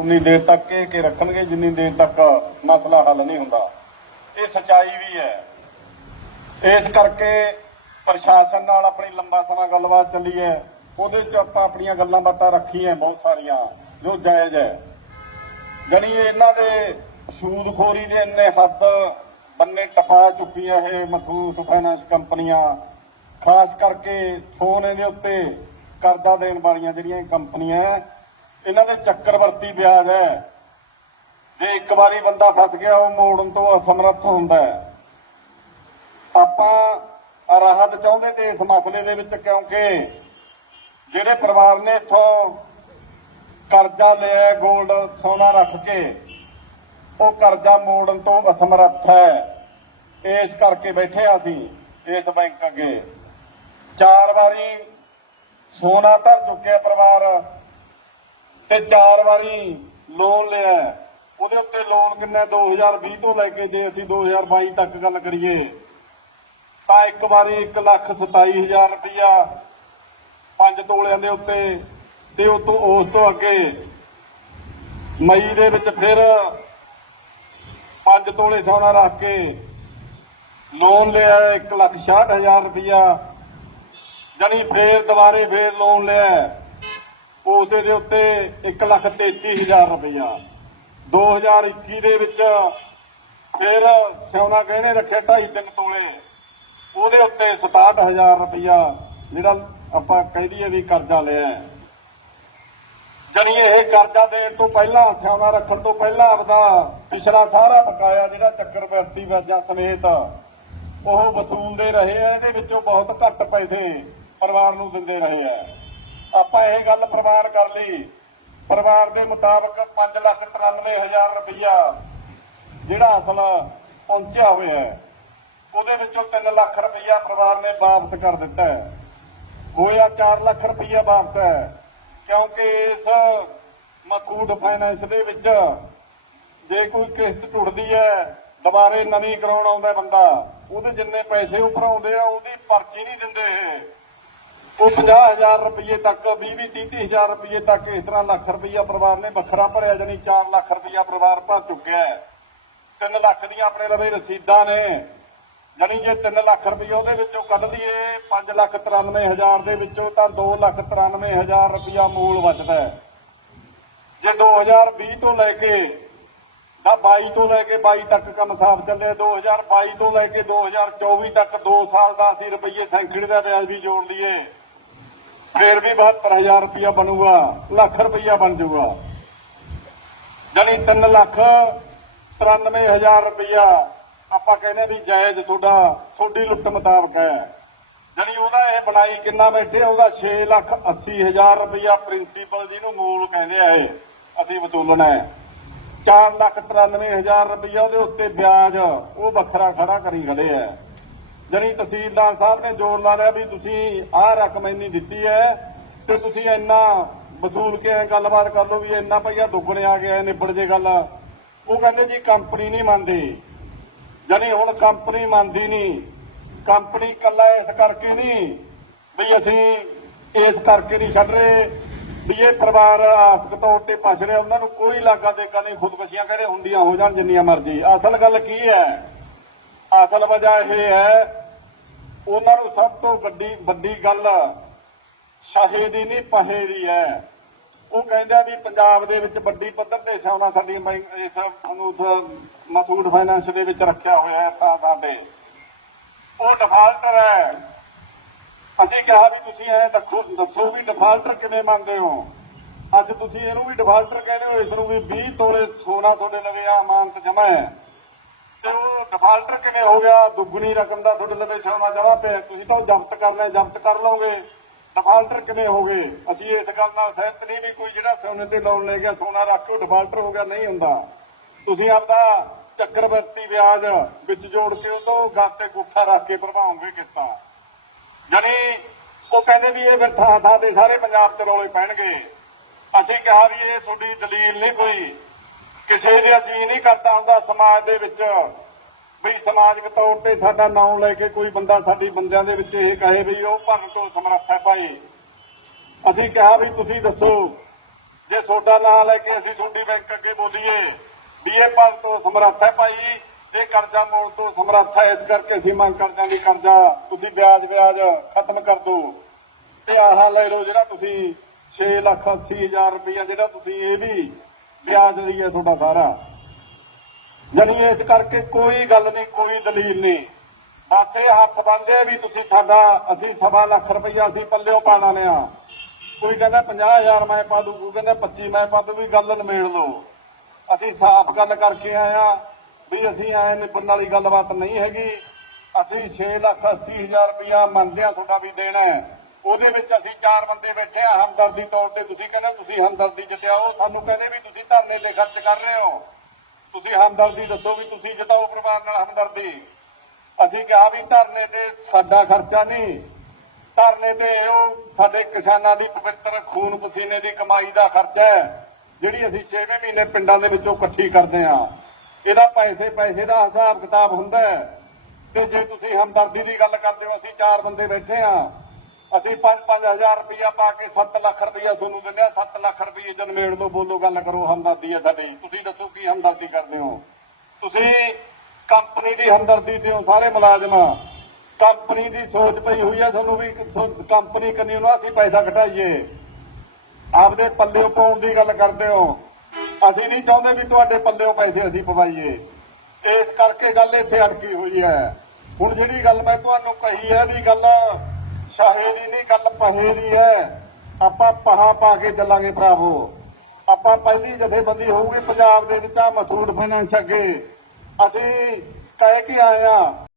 ਉਨੀ ਦੇਰ ਤੱਕ ਘੇਰ ਕੇ ਰੱਖਣਗੇ ਜਿੰਨੀ ਦੇਰ ਤੱਕ ਮਸਲਾ ਹੱਲ ਨਹੀਂ ਹੁੰਦਾ। ਇਹ ਸਚਾਈ ਵੀ ਹੈ। ਇਸ ਕਰਕੇ ਪ੍ਰਸ਼ਾਸਨ ਨਾਲ ਆਪਣੀ ਲੰਬਾ ਸਮਾਂ ਗੱਲਬਾਤ ਚੱਲੀ ਹੈ। ਉਹਦੇ 'ਚ ਆਪਾਂ ਆਪਣੀਆਂ ਗੱਲਾਂ ਬਾਤਾਂ ਰੱਖੀਆਂ ਬਹੁਤ ਸਾਰੀਆਂ ਜੋ ਜਾਇਜ਼ ਹੈ। ਗਣੀ ਇਹਨਾਂ ਦੇ ਸੂਦਖੋਰੀ ਦੇ ਇੰਨੇ ਹੱਦ ਬੰਨੇ ਟਪਾ ਚੁੱਕੀਆਂ ਇਹ ਮਥੂਟ ਫਾਈਨਾਂਸ ਕੰਪਨੀਆਂ। ਖਾਸ ਕਰਕੇ ਸੋਨੇ ਦੇ ਉੱਤੇ ਕਰਜ਼ਾ ਦੇਣ ਵਾਲੀਆਂ ਜਿਹੜੀਆਂ ਕੰਪਨੀਆਂ ਹੈ, ਇਹਨਾਂ ਦੇ ਚੱਕਰਵਰਤੀ ਵਿਆਜ ਹੈ। ਜੇ ਇੱਕ ਵਾਰੀ ਬੰਦਾ ਫਸ ਗਿਆ, ਉਹ ਮੋੜਨ ਤੋਂ ਅਸਮਰੱਥ ਹੁੰਦਾ ਹੈ। ਆਪਾਂ ਰਾਹਤ ਚਾਹੁੰਦੇ ਤੇ ਇਸ ਮਸਲੇ ਦੇ ਵਿੱਚ ਕਿਉਂਕਿ ਜਿਹੜੇ ਪਰਿਵਾਰ ਨੇ ਇੱਥੋਂ ਕਰਜ਼ਾ ਲਿਆ 골ਡ ਸੋਨਾ ਰੱਖ ਕੇ, ਉਹ ਕਰਜ਼ਾ ਮੋੜਨ ਤੋਂ ਅਸਮਰੱਥ ਹੈ। ਇਸ ਕਰਕੇ ਬੈਠੇ ਆ ਅਸੀਂ ਇਸ ਬੈਂਕ ਅੱਗੇ। ਚਾਰ ਵਾਰੀ ਸੋਨਾ ਧਰ ਚੁੱਕਿਆ ਪਰਿਵਾਰ। ਤੇ ਚਾਰ ਵਾਰੀ ਲੋਨ ਲਿਆ। ਉਹਦੇ ਉੱਤੇ ਲੋਨ ਕਿੰਨਾ? 2020 ਤੋਂ ਲੈ ਕੇ ਜੇ ਅਸੀਂ 2022 ਤੱਕ ਗੱਲ ਕਰੀਏ, ਤਾਂ ਇੱਕ ਵਾਰੀ 1 ਲੱਖ 27000 ਰੁਪਇਆ ਪੰਜ ਤੋਲਿਆਂ ਦੇ ਉੱਤੇ ਤੇ ਉਹ ਤੋਂ ਉਸ ਤੋਂ ਅੱਗੇ ਮਈ ਦੇ ਵਿੱਚ ਫਿਰ ਪੰਜ ਤੋਲੇ ਸੋਨਾ ਰੱਖ ਕੇ ਲੋਨ ਲਿਆ 1 ਲੱਖ 66000 ਰੁਪਇਆ ਜਾਨੀ ਫੇਰ ਦੁਬਾਰੇ ਫੇਰ ਲੋਨ ਲਿਆ। ਉਸਦੇ ਦੇ ਉੱਤੇ 1 ਲੱਖ 33000 ਰੁਪਇਆ 2021 ਦੇ ਵਿੱਚ ਫਿਰ ਸੋਨਾ ਗਹਿਣੇ ਰੱਖਿਆ 2.5 ਤੋਲੇ। ਉਹਦੇ ਉੱਤੇ 67000 ਰੁਪਇਆ ਜਿਹੜਾ ਆਪਾਂ ਕਹਿ ਦਈਏ ਵੀ ਕਰਜ਼ਾ ਲਿਆ ਹੈ। ਜਾਣੀ ਇਹ ਕਰਜ਼ਾ ਦੇਣ ਤੋਂ ਪਹਿਲਾਂ ਸਿਆਣਾ ਰੱਖਣ ਤੋਂ ਪਹਿਲਾਂ ਆਪਦਾ ਪਿਛਲਾ ਸਾਰਾ ਬਕਾਇਆ ਜਿਹੜਾ ਚੱਕਰਵਰਤੀ ਵਿਆਜਾਂ ਸਮੇਤ ਉਹ ਵਸੂਲਦੇ ਰਹੇ ਆ। ਇਹਦੇ ਵਿੱਚੋਂ ਬਹੁਤ ਘੱਟ ਪੈਸੇ ਪਰਿਵਾਰ ਨੂੰ ਦਿੰਦੇ ਰਹੇ ਆ। ਆਪਾਂ ਇਹ ਗੱਲ ਪ੍ਰਮਾਣ ਕਰ ਲਈ। ਪਰਿਵਾਰ ਦੇ ਮੁਤਾਬਕ 593000 ਰੁਪਇਆ ਜਿਹੜਾ ਅਸਲ ਪਹੁੰਚਿਆ ਹੋਇਆ ਹੈ, ਉਹਦੇ ਵਿੱਚੋਂ 3 ਲੱਖ ਰੁਪਇਆ ਪਰਿਵਾਰ ਨੇ ਵਾਪਸ ਕਰ ਦਿੱਤਾ ਹੈ। ਹੋਇਆ 4 ਲੱਖ ਰੁਪਇਆ ਵਾਪਸ ਹੈ, ਕਿਉਂਕਿ ਇਸ ਮਕੂਡ ਫਾਈਨੈਂਸ ਦੇ ਵਿੱਚ ਜੇ ਕੋਈ ਕਿਸ਼ਤ ਟੁੱਟਦੀ ਹੈ, ਦੁਬਾਰੇ ਨਵੀਂ ਕਰਾਉਣ ਆਉਂਦਾ ਬੰਦਾ, ਉਹਦੇ ਜਿੰਨੇ ਪੈਸੇ ਉਹ ਭਰਾਉਂਦੇ ਆ, ਉਹਦੀ ਪਰਚੀ ਨਹੀਂ ਦਿੰਦੇ ਇਹ। ਉਹ 50000 ਰੁਪਏ ਤੱਕ 20 20 30 ਹਜ਼ਾਰ ਰੁਪਏ ਤੱਕ ਇਸ ਤਰ੍ਹਾਂ ਲੱਖ ਰੁਪਇਆ ਪਰਿਵਾਰ ਨੇ ਵੱਖਰਾ ਭਰਿਆ ਜਾਨੀ 4 ਲੱਖ ਰੁਪਇਆ ਪਰਿਵਾਰ ਭਰ ਚੁੱਕਿਆ ਹੈ। 3 ਲੱਖ ਦੀਆਂ ਆਪਣੇ ਲਵੇ ਰਸੀਦਾਂ ਨੇ। ਜਾਨੀ ਜੇ 3 ਲੱਖ ਰੁਪਏ ਉਹਦੇ ਵਿੱਚੋਂ ਕੱਢ ਲਈਏ 5 ਲੱਖ 93 ਹਜ਼ਾਰ ਦੇ ਵਿੱਚੋਂ ਤਾਂ 2 ਲੱਖ 93 ਹਜ਼ਾਰ ਰੁਪਇਆ ਮੂਲ ਬਚਦਾ ਹੈ। ਜੇ 2020 ਤੋਂ ਲੈ ਕੇ ਦਾ 22 ਤੋਂ ਲੈ ਕੇ 22 ਤੱਕ ਕੰਮ ਸਾਫ਼ ਚੱਲੇ 2022 ਤੋਂ ਲੈ ਕੇ 2024 ਤੱਕ 2 ਸਾਲ ਦਾ ਅਸੀਂ ਰੁਪਈਏ ਸੈਂਕੜੇ ਦਾ ਵਿਆਜ ਵੀ ਜੋੜ ਲਈਏ। ਫੇਰ ਵੀ 72000 ਰੁਪਇਆ ਬਣੂਗਾ, ਲੱਖ ਰੁਪਇਆ ਬਣ ਜਾਊਗਾ। ਜਾਨੀ 3 ਲੱਖ 93000 ਰੁਪਇਆ ਆਪਾਂ ਕਹਿੰਦੇ ਵੀ ਜਾਇਜ਼ ਤੁਹਾਡਾ, ਤੁਹਾਡੀ ਲੁੱਟ ਮੁਤਾਬਕ ਹੈ। ਜਾਨੀ ਉਹਦਾ ਇਹ ਬਣਾਈ ਕਿੰਨਾ ਬੈਠੇ ਆ? ਉਹਦਾ 6 ਲੱਖ 80000 ਰੁਪਇਆ ਪ੍ਰਿੰਸੀਪਲ ਜਿਹਨੂੰ ਮੂਲ ਕਹਿੰਦੇ ਆ ਇਹ, ਅਸੀਂ ਵਸੂਲਣਾ ਹੈ। 4 ਲੱਖ 93000 ਰੁਪਇਆ ਉਹਦੇ ਉੱਤੇ ਵਿਆਜ, ਉਹ ਵੱਖਰਾ ਖੜਾ ਕਰੀ ਖੜੇ ਆ ਜਾਨੀ ਤਹਿਸੀਲਦਾਰ ਸਾਹਿਬ ਨੇ ਜੋਰ ਲਾ ਲਿਆ ਵੀ ਤੁਸੀਂ ਆਹ ਰਕਮ ਇੰਨੀ ਦਿੱਤੀ ਹੈ ਤੇ ਤੁਸੀਂ ਇੰਨਾ ਵਸੂਲ ਕੇ ਗੱਲਬਾਤ ਕਰ ਲਓ ਵੀ ਇੰਨਾ ਪਈਆ ਦੁੱਗਣੇ ਆ ਗਿਆ ਨਿਬੜ ਜੇ ਗੱਲ। ਉਹ ਕਹਿੰਦੇ ਜੀ ਕੰਪਨੀ ਨਹੀਂ ਮੰਨਦੀ। ਜਾਨੀ ਹੁਣ ਕੰਪਨੀ ਮੰਨਦੀ ਨਹੀਂ। ਕੰਪਨੀ ਕੱਲਾ ਇਸ ਕਰਕੇ ਨਹੀਂ ਵੀ ਅਸੀਂ ਇਸ ਕਰਕੇ ਨਹੀਂ ਛੱਡ ਰਹੇ ਵੀ ਇਹ ਪਰਿਵਾਰ ਆਰਥਿਕ ਤੌਰ ਤੇ ਪਛ ਰਿਹਾ, ਉਹਨਾਂ ਨੂੰ ਕੋਈ ਲਾਗਾ ਦੇਗਾ ਨਹੀਂ, ਖੁਦਕੁਸ਼ੀਆਂ ਕਹਿੰਦੇ ਹੁੰਦੀਆਂ ਹੋ ਜਾਣ ਜਿੰਨੀਆਂ ਮਰਜ਼ੀ। ਅਸਲ ਗੱਲ ਕੀ ਹੈ? ਅਸਲ ਵਜ੍ਹਾ ਇਹ ਹੈ, ਉਹਨਾਂ ਨੂੰ ਸਭ ਤੋਂ ਵੱਡੀ ਵੱਡੀ ਗੱਲ ਸ਼ਹੇ ਦੀ ਨਹੀਂ, ਪਹੇ ਦੀ ਹੈ। ਉਹ ਕਹਿੰਦਾ ਵੀ ਪੰਜਾਬ ਦੇ ਵਿੱਚ ਵੱਡੀ ਪੱਧਰ ਤੇ ਸੋਨਾ ਸਾਡੀ ਬੈਂਕ- ਇਸ ਅਨੂਥ ਮਥੂਟ ਫਾਈਨਾਂਸ ਦੇ ਵਿੱਚ ਰੱਖਿਆ ਹੋਇਆ ਹੈ, ਤਾਂ ਸਾਡੇ ਉਹ ਡਿਫਾਲਟਰ ਹੈ। ਅਸੀਂ ਕਿਹਾ ਵੀ ਤੁਸੀਂ ਇਹ ਦੱਸੋ ਦੱਸੋ ਵੀ ਡਿਫਾਲਟਰ ਕਿਵੇਂ ਮੰਨਦੇ ਹੋ? ਅੱਜ ਤੁਸੀਂ ਇਹਨੂੰ ਵੀ ਡਿਫਾਲਟਰ ਕਹਿੰਦੇ ਹੋ, ਇਸ ਨੂੰ ਵੀ 20 ਤੋਲੇ ਸੋਨਾ ਤੁਹਾਡੇ ਲਵੇ ਆ ਅਮਾਨਤ ਜਮ੍ਹਾਂ ਹੈ। ਤੇ ਡਿਫਾਲਟਰ ਕਿਵੇਂ ਹੋ ਗਿਆ? ਦੁੱਗਣੀ ਰਕਮ ਦਾ ਤੁਹਾਡੇ ਲਵੇ ਸੋਨਾ ਜਮ੍ਹਾਂ ਪਿਆ। ਤੁਸੀਂ ਤਾਂ ਉਹ ਜ਼ਬਤ ਕਰਨਾ ਜ਼ਬਤ ਕਰ ਲਓਗੇ। ਡਿਫਾਲਟਰ ਕਿਵੇਂ ਹੋ ਗਏ? ਅਸੀਂ ਇਸ ਗੱਲ ਨਾਲ ਸਹਿਮਤ ਨਹੀਂ ਵੀ ਕੋਈ ਜਿਹੜਾ ਸੋਨੇ ਤੇ ਲੋਨ ਲੈ ਗਿਆ, ਸੋਨਾ ਰੱਖ ਕੇ ਡਿਫਾਲਟਰ ਹੋ ਗਿਆ, ਨਹੀਂ ਹੁੰਦਾ। ਤੁਸੀਂ ਆਪਦਾ ਚੱਕਰਵਰਤੀ ਵਿਆਜ ਵਿੱਚ ਜੋੜ ਕੇ ਉਹ ਤੋਂ ਗੱਤ ਤੇ ਗੁੱਠਾ ਰੱਖ ਕੇ ਭਰਵਾਉਂਗੇ ਕਿਸ਼ਤਾਂ। ਯਾਨੀ ਉਹ ਕਹਿੰਦੇ ਵੀ ਇਹ ਫਿਰ ਥਾਂ ਥਾਂ ਤੇ ਸਾਰੇ ਪੰਜਾਬ ਚ ਰੌਲੇ ਪੈਣਗੇ। ਅਸੀਂ ਕਿਹਾ ਵੀ ਇਹ ਤੁਹਾਡੀ ਦਲੀਲ ਨਹੀਂ ਕੋਈ। ਕਿਸੇ ਦੇ ਜੀ ਨਹੀਂ ਕਰਦਾ ਹੁੰਦਾ ਸਮਾਜ ਦੇ ਵਿੱਚ। ਵੀ ਸਮਾਜਿਕ ਤੌਰ ਤੇ ਸਾਡਾ ਨਾਮ ਲੈ ਕੇ ਕੋਈ ਬੰਦਾ ਸਾਡੀ ਬੰਦਿਆਂ ਦੇ ਵਿੱਚ ਇਹ ਕਹੇ ਵੀ ਉਹ ਭਰਨ ਤੋਂ ਸਮਰੱਥ ਹੈ ਭਾਈ। ਅਸੀਂ ਕਿਹਾ ਵੀ ਤੁਸੀਂ ਦੱਸੋ, ਜੇ ਤੁਹਾਡਾ ਨਾਂ ਲੈ ਕੇ ਅਸੀਂ ਤੁਹਾਡੀ ਬੈਂਕ ਅੱਗੇ ਬੋਲੀਏ, ਵੀ ਇਹ ਪਰ ਤੋਂ ਸਮਰੱਥ ਹੈ ਭਾਈ, ਇਹ ਕਰਜ਼ਾ ਮੋੜ ਤੋਂ ਸਮਰੱਥ ਹੈ, ਇਸ ਕਰਕੇ ਅਸੀਂ ਮੰਗ ਕਰਦੇ ਵੀ ਕਰਜ਼ਾ ਤੁਸੀਂ ਵਿਆਜ ਵਿਆਜ ਖਤਮ ਕਰ ਦਿਓ। ਤੇ ਆਹ ਲੈ ਲਓ ਜਿਹੜਾ ਤੁਸੀਂ 6 ਲੱਖ 80 ਹਜ਼ਾਰ ਰੁਪਇਆ ਜਿਹੜਾ ਤੁਸੀਂ ਇਹ ਵੀ ਵਿਆਜ ਲਈ ਹੈ ਤੁਹਾਡਾ ਸਾਰਾ। ਜਾਣੀ ਇਸ ਕਰਕੇ ਕੋਈ ਗੱਲ ਨਹੀਂ, ਕੋਈ ਦਲੀਲ ਨਹੀਂ। ਬਸ ਇਹ ਹੱਥ ਬੰਨ੍ਹਦੇ ਵੀ ਤੁਸੀਂ ਸਾਡਾ, ਅਸੀਂ ਸਵਾ ਲੱਖ ਰੁਪਇਆ ਅਸੀਂ ਪੱਲਿਓ ਪਾਣਾ ਨੇ ਕੋਈ ਕਹਿੰਦਾ 50000 ਮੈਂ ਪਾ ਦੂ ਕੋਈ ਕਹਿੰਦਾ 25 ਮੈਂ ਪਾ ਦੂ ਵੀ ਗੱਲ ਨਿਮੇੜ ਲਓ। ਅਸੀਂ ਸਾਫ਼ ਗੱਲ ਕਰਕੇ ਆਏ ਆ ਵੀ ਅਸੀਂ ਐ ਨਿਪਣ ਵਾਲੀ ਗੱਲਬਾਤ ਨਹੀਂ ਹੈਗੀ। ਅਸੀਂ 6 ਲੱਖ 80 ਹਜ਼ਾਰ ਰੁਪਇਆ ਮੰਨਦੇ ਆ ਤੁਹਾਡਾ ਵੀ ਦੇਣਾ ਹੈ। ਉਹਦੇ ਵਿੱਚ ਅਸੀਂ ਚਾਰ ਬੰਦੇ ਬੈਠੇ ਆ, ਹਮਦਰਦੀ ਤੌਰ ਤੇ ਤੁਸੀਂ ਕਹਿੰਦੇ ਤੁਸੀਂ ਹਮਦਰਦੀ ਜਤਾਓ ਸਾਨੂੰ ਕਹਿੰਦੇ ਵੀ ਤੁਸੀਂ ਧਰਨੇ ਤੇ ਖਰਚ ਕਰ ਰਹੇ ਹੋ। ਤੁਸੀਂ ਹਮਦਰਦੀ ਦੱਸੋ ਵੀ ਤੁਸੀਂ ਜਤਾਓ ਪਰਿਵਾਰ ਨਾਲ ਹਮਦਰਦੀ। ਅਸੀਂ ਕਿਹਾ ਵੀ ਧਰਨੇ ਤੇ ਸਾਡਾ ਖਰਚਾ ਨਹੀਂ। ਧਰਨੇ ਤੇ ਉਹ ਸਾਡੇ ਕਿਸਾਨਾਂ ਦੀ ਪਵਿੱਤਰ ਖੂਨ ਪਸੀਨੇ ਦੀ ਕਮਾਈ ਦਾ ਖਰਚਾ ਹੈ, ਜਿਹੜੀ ਅਸੀਂ 6ਵੇਂ ਮਹੀਨੇ ਪਿੰਡਾਂ ਦੇ ਵਿੱਚੋਂ ਇਕੱਠੀ ਕਰਦੇ ਹਾਂ। ਇਹਦਾ ਪੈਸੇ ਪੈਸੇ ਦਾ ਹਿਸਾਬ ਕਿਤਾਬ ਹੁੰਦਾ ਹੈ। ਤੇ ਜੇ ਤੁਸੀਂ ਹਮਦਰਦੀ ਦੀ ਗੱਲ ਕਰਦੇ ਹੋ, ਅਸੀਂ ਚਾਰ ਬੰਦੇ ਬੈਠੇ ਹਾਂ। ਅਸੀਂ 5-5000 ਰੁਪਇਆ ਪਾ ਕੇ 7 ਲੱਖ ਰੁਪਇਆ ਤੁਹਾਨੂੰ ਦਿੰਦੇ ਆ 7 ਲੱਖ ਰੁਪਏ ਜਨਮੇੜ ਤੋਂ ਬੋਲੋ, ਗੱਲ ਕਰੋ, ਹਮਦਰਦੀ ਹੈ ਸਾਡੀ। ਤੁਸੀਂ ਦੱਸੋ ਕੀ ਹਮਦਰਦੀ ਕਰਦੇ ਹੋ? ਤੁਸੀਂ ਕੰਪਨੀ ਦੀ ਹਮਦਰਦੀ ਤੇ ਹੋ ਸਾਰੇ ਮੁਲਾਜ਼ਮ। ਕੰਪਨੀ ਦੀ ਸੋਚ ਪਈ ਹੋਈ ਹੈ ਤੁਹਾਨੂੰ ਵੀ ਕੰਪਨੀ ਕੰਨੀ ਨੂੰ ਅਸੀਂ ਪੈਸਾ ਘਟਾਈਏ। ਆਪਦੇ ਪੱਲਿਓ ਪਾਉਣ ਦੀ ਗੱਲ ਕਰਦੇ ਹੋ। ਅਸੀਂ ਨਹੀਂ ਚਾਹੁੰਦੇ ਵੀ ਤੁਹਾਡੇ ਪੱਲਿਓ ਪੈਸੇ ਅਸੀਂ ਪਵਾਈਏ। ਇਸ ਕਰਕੇ ਗੱਲ ਇੱਥੇ ਅਟਕੀ ਹੋਈ ਹੈ। ਹੁਣ ਜਿਹੜੀ ਗੱਲ ਮੈਂ ਤੁਹਾਨੂੰ ਕਹੀ ਹੈ ਵੀ ਗੱਲ ਸ਼ਾਹੇ ਦੀ ਨਹੀਂ, ਗੱਲ ਪਹੇ ਦੀ ਹੈ। ਆਪਾਂ ਪਹਾ ਪਾ ਕੇ ਚੱਲਾਂਗੇ ਭਰਾਵੋ। ਆਪਾਂ ਪਹਿਲੀ ਜਥੇਬੰਦੀ ਹੋਊਗੀ ਪੰਜਾਬ ਦੇ ਵਿੱਚ ਆ ਮਸੂਦ ਫਾਈਨਾਂਸ ਅੱਗੇ। ਅਸੀਂ ਕਹਿ ਕੇ ਆਏ ਆ